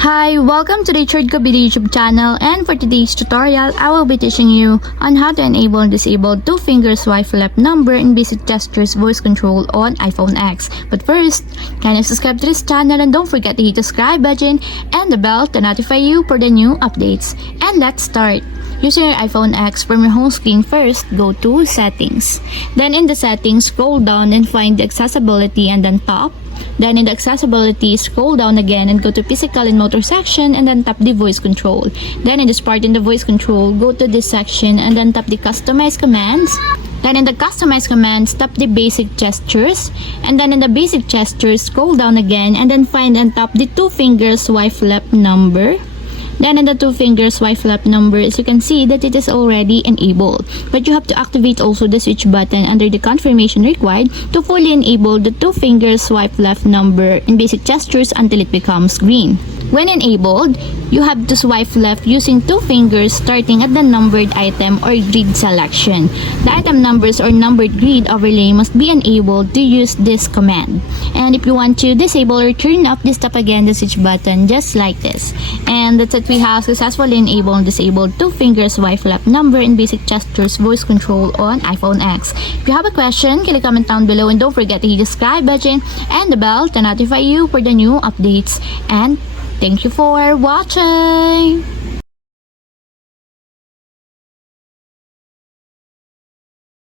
Hi, welcome to the Third Video YouTube channel, and for today's tutorial, I will be teaching you on how to enable and disable two-finger swipe left number in basic gestures voice control on iPhone X. But first, kindly subscribe to this channel and don't forget to hit the subscribe button and the bell to notify you for the new updates. And let's start. Using your iPhone X, from your home screen first, go to Settings. Then in the Settings, scroll down and find the Accessibility and then Top. Then in the Accessibility, scroll down again and go to Physical and Motor section and then tap the Voice Control. Then in this part in the Voice Control, go to this section and then tap the Customize Commands. Then in the Customize Commands, tap the Basic Gestures. And then in the Basic Gestures, scroll down again and then find and tap the two-finger swipe left number. Then in the two-finger swipe left number, as you can see that it is already enabled. But you have to activate also the switch button under the confirmation required to fully enable the two-finger swipe left number in basic gestures until it becomes green. When enabled, you have to swipe left using two fingers starting at the numbered item or grid selection. The item numbers or numbered grid overlay must be enabled to use this command. And if you want to disable or turn off, just tap again the switch button just like this. And that's it, we have successfully enabled and disabled two-finger swipe left number in basic gestures voice control on iPhone X. If you have a question, can you comment down below and don't forget to hit the subscribe button and the bell to notify you for the new updates. And thank you for watching!